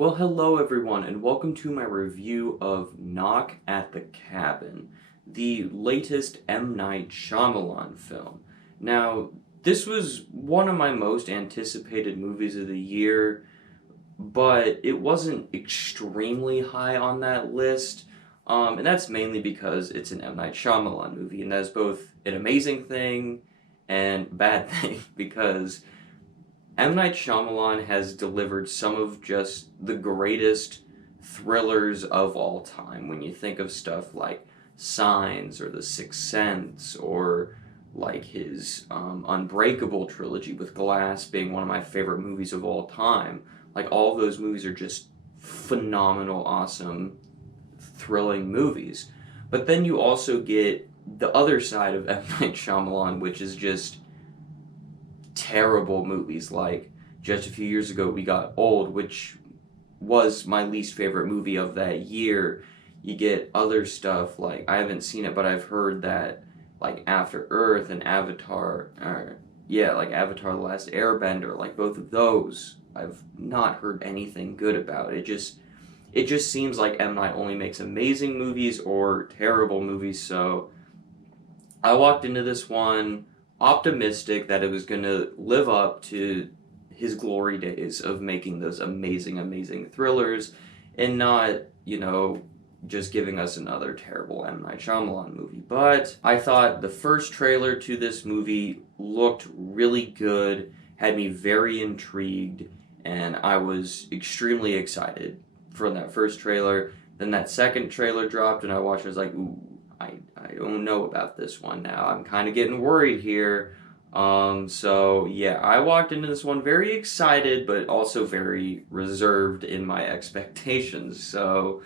Well, hello everyone, and welcome to my review of Knock at the Cabin, the latest M. Night Shyamalan film. Now, this was one of my most anticipated movies of the year, but it wasn't extremely high on that list, and that's mainly because it's an M. Night Shyamalan movie, and that's both an amazing thing and bad thing, because M. Night Shyamalan has delivered some of just the greatest thrillers of all time. When you think of stuff like Signs or The Sixth Sense or like his Unbreakable trilogy with Glass being one of my favorite movies of all time. Like all of those movies are just phenomenal, awesome, thrilling movies. But then you also get the other side of M. Night Shyamalan, which is just terrible movies. Like just a few years ago we got Old, which was my least favorite movie of that year. You get other stuff like, I haven't seen it, but I've heard that like After Earth and like Avatar The Last Airbender, like both of those I've not heard anything good about. It just seems like M. Night only makes amazing movies or terrible movies. So I walked into this one optimistic that it was going to live up to his glory days of making those amazing, amazing thrillers and not, just giving us another terrible M. Night Shyamalan movie. But I thought the first trailer to this movie looked really good, had me very intrigued, and I was extremely excited from that first trailer. Then that second trailer dropped and I watched and I was like, ooh, I don't know about this one now. I'm kind of getting worried here. So yeah, I walked into this one very excited, but also very reserved in my expectations. So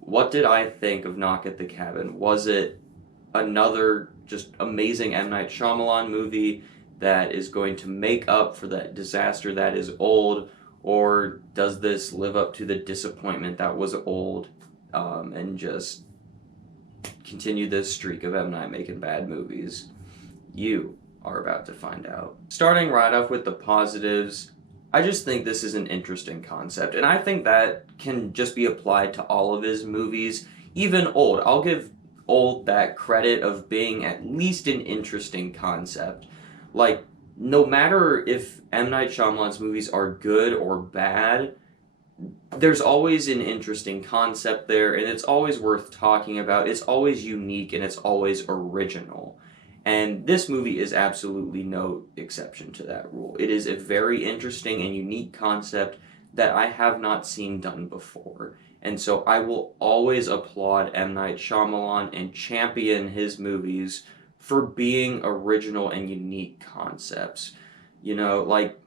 what did I think of Knock at the Cabin? Was it another just amazing M. Night Shyamalan movie that is going to make up for that disaster that is Old, or does this live up to the disappointment that was Old, and just continue this streak of M. Night making bad movies? You are about to find out. Starting right off with the positives, I just think this is an interesting concept, and I think that can just be applied to all of his movies, even Old. I'll give Old that credit of being at least an interesting concept. Like, no matter if M. Night Shyamalan's movies are good or bad, there's always an interesting concept there, and it's always worth talking about. It's always unique, and it's always original. And this movie is absolutely no exception to that rule. It is a very interesting and unique concept that I have not seen done before. And so I will always applaud M. Night Shyamalan and champion his movies for being original and unique concepts. Like,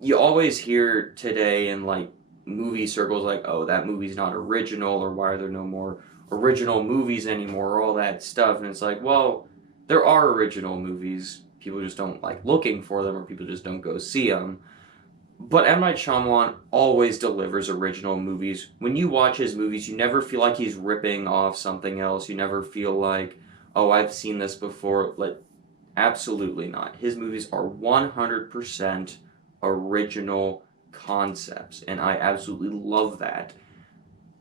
you always hear today in, like, movie circles, like, oh, that movie's not original, or why are there no more original movies anymore, or all that stuff. And it's like, well, there are original movies. People just don't like looking for them, or people just don't go see them. But M. Night Shyamalan always delivers original movies. When you watch his movies, you never feel like he's ripping off something else. You never feel like, oh, I've seen this before. Like, absolutely not. His movies are 100% original concepts, and I absolutely love that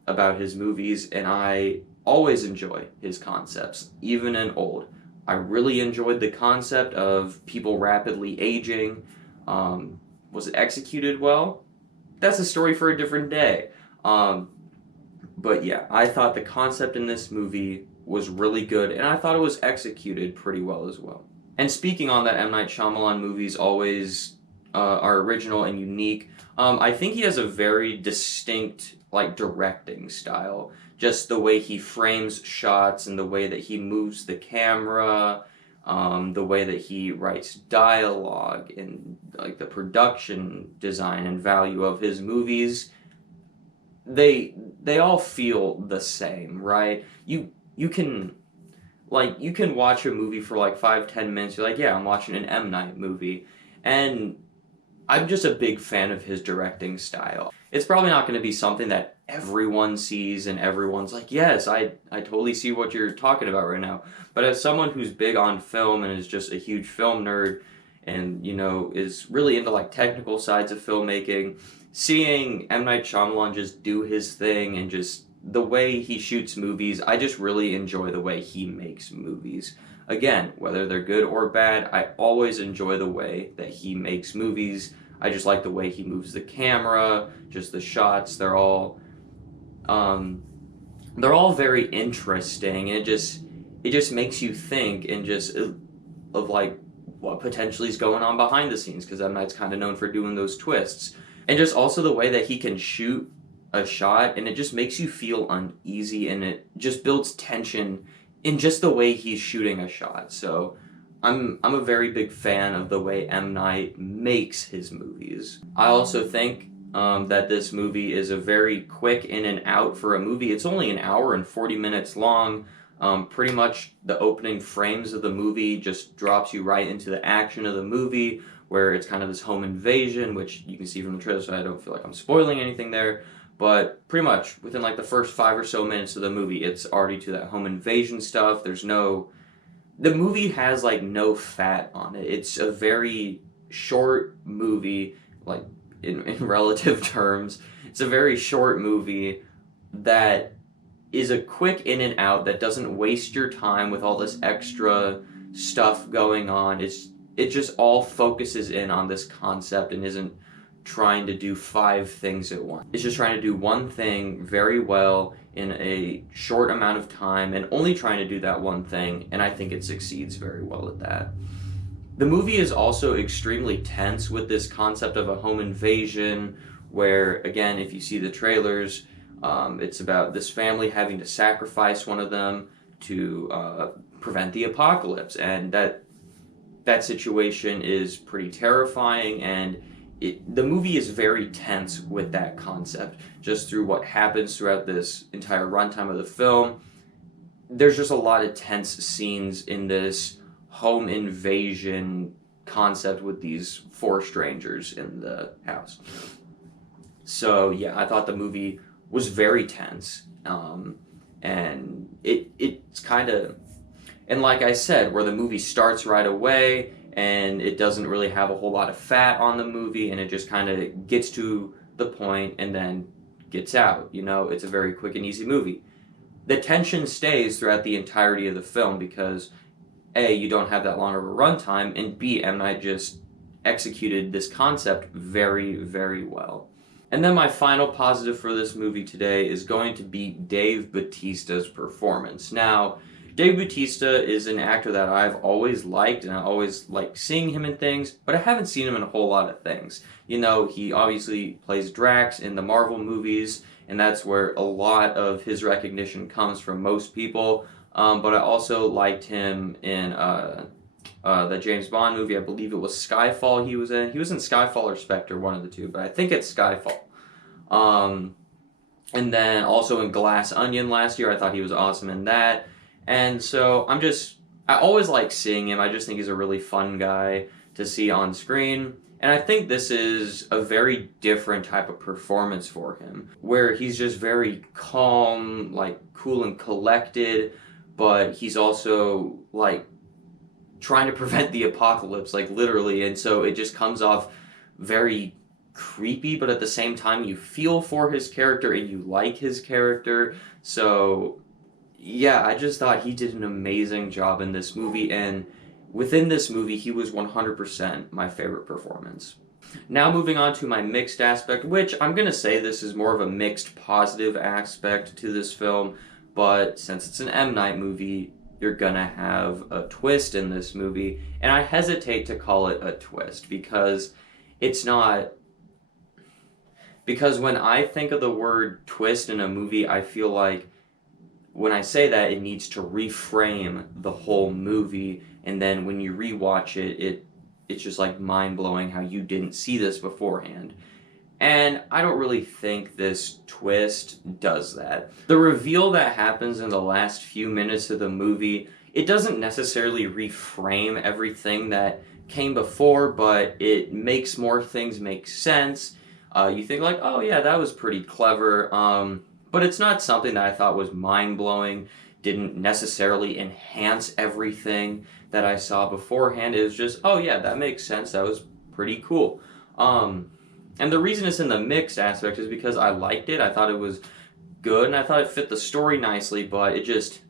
about his movies, and I always enjoy his concepts, even in Old. I really enjoyed the concept of people rapidly aging. Was it executed well? That's a story for a different day. But yeah, I thought the concept in this movie was really good, and I thought it was executed pretty well as well. And speaking on that, M. Night Shyamalan movies always are original and unique. I think he has a very distinct, like, directing style. Just the way he frames shots and the way that he moves the camera, the way that he writes dialogue, and like the production design and value of his movies, they all feel the same, right? You can watch a movie for like 5-10 minutes. You're like, yeah, I'm watching an M. Night movie, and I'm just a big fan of his directing style. It's probably not going to be something that everyone sees and everyone's like, yes, I totally see what you're talking about right now. But as someone who's big on film and is just a huge film nerd, and, you know, is really into like technical sides of filmmaking, seeing M. Night Shyamalan just do his thing and just the way he shoots movies, I just really enjoy the way he makes movies. Again, whether they're good or bad, I always enjoy the way that he makes movies. I just like the way he moves the camera, just the shots. Um, they're all very interesting, and it just makes you think and just of like what potentially is going on behind the scenes, because M. Night's kind of known for doing those twists, and just also the way that he can shoot a shot and it just makes you feel uneasy, and it just builds tension in just the way he's shooting a shot. So I'm a very big fan of the way M. Night makes his movies. I also think that this movie is a very quick in and out for a movie. It's only an hour and 40 minutes long. Pretty much the opening frames of the movie just drops you right into the action of the movie, where it's kind of this home invasion, which you can see from the trailer, so I don't feel like I'm spoiling anything there. But pretty much within like the first 5 or so minutes of the movie, it's already to that home invasion stuff. The movie has like no fat on it. It's a very short movie, like in relative terms. It's a very short movie that is a quick in and out that doesn't waste your time with all this extra stuff going on. It just all focuses in on this concept and isn't trying to do 5 things at once. It's just trying to do one thing very well in a short amount of time and only trying to do that one thing, and I think it succeeds very well at that. The movie is also extremely tense with this concept of a home invasion, where, again, if you see the trailers, it's about this family having to sacrifice one of them to prevent the apocalypse, and that situation is pretty terrifying, and the movie is very tense with that concept, just through what happens throughout this entire runtime of the film. There's just a lot of tense scenes in this home invasion concept with these 4 strangers in the house. So yeah, I thought the movie was very tense, and it's kind of, and like I said, where the movie starts right away and it doesn't really have a whole lot of fat on the movie, and it just kind of gets to the point and then gets out. You know, it's a very quick and easy movie. The tension stays throughout the entirety of the film because A, you don't have that long of a runtime, and B, M. Night just executed this concept very, very well. And then my final positive for this movie today is going to be Dave Bautista's performance. Now, Dave Bautista is an actor that I've always liked, and I always like seeing him in things, but I haven't seen him in a whole lot of things. You know, he obviously plays Drax in the Marvel movies, and that's where a lot of his recognition comes from most people. But I also liked him in the James Bond movie. I believe it was Skyfall he was in. He was in Skyfall or Spectre, one of the two, but I think it's Skyfall. And then also in Glass Onion last year, I thought he was awesome in that. And so I always like seeing him. I just think he's a really fun guy to see on screen. And I think this is a very different type of performance for him, where he's just very calm, like cool and collected, but he's also like trying to prevent the apocalypse, like literally. And so it just comes off very creepy, but at the same time you feel for his character and you like his character. So yeah, I just thought he did an amazing job in this movie, and within this movie, he was 100% my favorite performance. Now moving on to my mixed aspect, which I'm going to say this is more of a mixed positive aspect to this film, but since it's an M. Night movie, you're going to have a twist in this movie, and I hesitate to call it a twist because it's not. Because when I think of the word twist in a movie, I feel like when I say that, it needs to reframe the whole movie, and then when you rewatch it's just like mind-blowing how you didn't see this beforehand. And I don't really think this twist does that. The reveal that happens in the last few minutes of the movie, it doesn't necessarily reframe everything that came before, but it makes more things make sense. You think like, oh yeah, that was pretty clever, but it's not something that I thought was mind-blowing. didn't necessarily enhance everything that I saw beforehand. It was just, oh yeah, that makes sense. That was pretty cool. And the reason it's in the mixed aspect is because I liked it. I thought it was good, and I thought it fit the story nicely, but it just,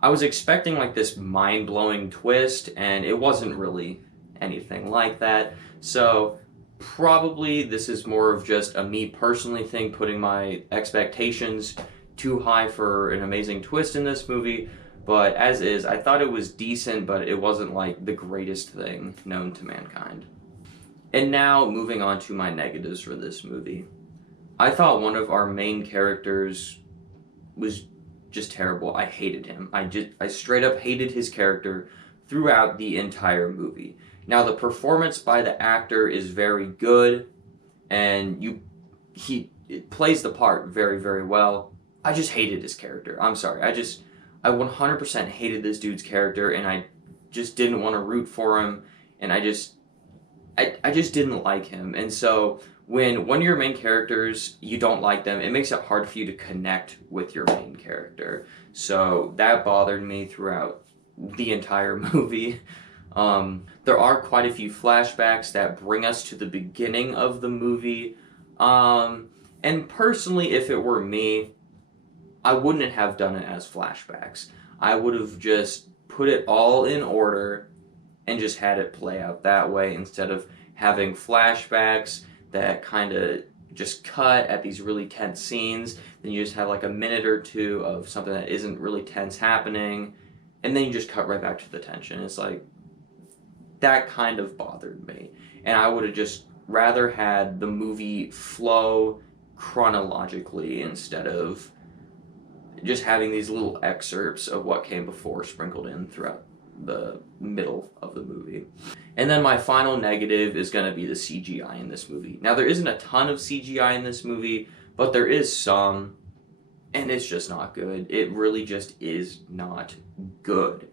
I was expecting like this mind-blowing twist, and it wasn't really anything like that. So probably this is more of just a me personally thing, putting my expectations too high for an amazing twist in this movie. But as is, I thought it was decent, but it wasn't like the greatest thing known to mankind. And now moving on to my negatives for this movie. I thought one of our main characters was just terrible. I hated him. I straight up hated his character throughout the entire movie. Now the performance by the actor is very good, and he plays the part very, very well. I just hated his character. I'm sorry. I 100% hated this dude's character, and I just didn't want to root for him, and I just didn't like him. And so when one of your main characters, you don't like them, it makes it hard for you to connect with your main character. So that bothered me throughout the entire movie. There are quite a few flashbacks that bring us to the beginning of the movie. And personally, if it were me, I wouldn't have done it as flashbacks. I would have just put it all in order and just had it play out that way, instead of having flashbacks that kind of just cut at these really tense scenes. Then you just have like a minute or two of something that isn't really tense happening, and then you just cut right back to the tension. It's like, that kind of bothered me. And I would have just rather had the movie flow chronologically instead of just having these little excerpts of what came before sprinkled in throughout the middle of the movie. And then my final negative is going to be the CGI in this movie. Now, there isn't a ton of CGI in this movie, but there is some, and it's just not good. It really just is not good.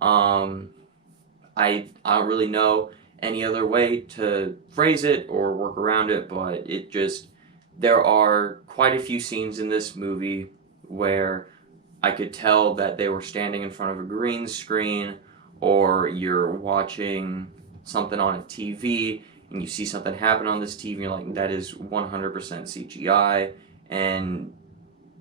I don't really know any other way to phrase it or work around it, but there are quite a few scenes in this movie where I could tell that they were standing in front of a green screen, or you're watching something on a TV and you see something happen on this TV and you're like, that is 100% CGI, and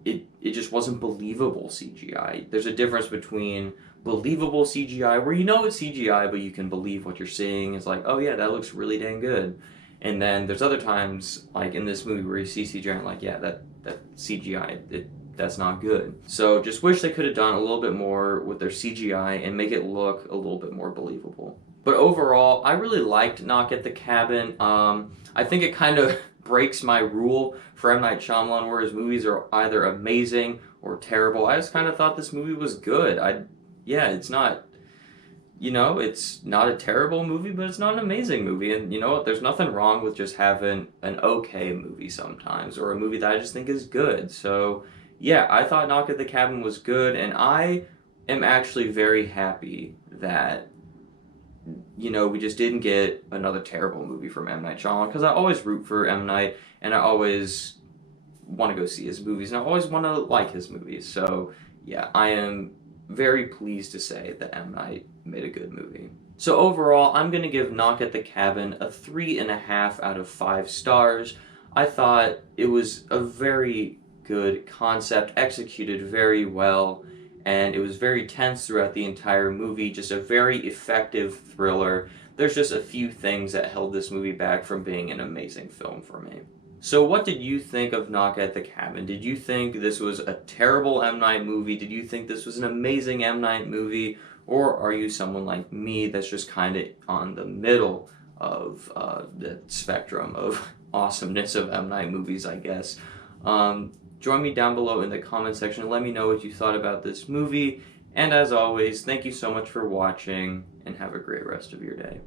it just wasn't believable CGI. There's a difference between believable CGI, where you know it's CGI but you can believe what you're seeing. It's like, oh yeah, that looks really dang good. And then there's other times, like in this movie, where you see CGI and like, yeah, that CGI, that's not good. So just wish they could have done a little bit more with their CGI and make it look a little bit more believable. But overall, I really liked Knock at the Cabin. I think it kind of breaks my rule for M. Night Shyamalan, where his movies are either amazing or terrible. I just kind of thought this movie was good. It's not, it's not a terrible movie, but it's not an amazing movie. And you know what? There's nothing wrong with just having an okay movie sometimes, or a movie that I just think is good. So yeah, I thought Knock at the Cabin was good, and I am actually very happy that, we just didn't get another terrible movie from M. Night Shyamalan, because I always root for M. Night, and I always want to go see his movies, and I always want to like his movies. So yeah, I am very pleased to say that M. Night made a good movie. So overall, I'm going to give Knock at the Cabin a 3.5 out of 5 stars. I thought it was a very good concept, executed very well, and it was very tense throughout the entire movie. Just a very effective thriller. There's just a few things that held this movie back from being an amazing film for me. So what did you think of Knock at the Cabin? Did you think this was a terrible M. Night movie? Did you think this was an amazing M. Night movie? Or are you someone like me that's just kind of on the middle of the spectrum of awesomeness of M. Night movies, I guess? Join me down below in the comment section and let me know what you thought about this movie. And as always, thank you so much for watching, and have a great rest of your day.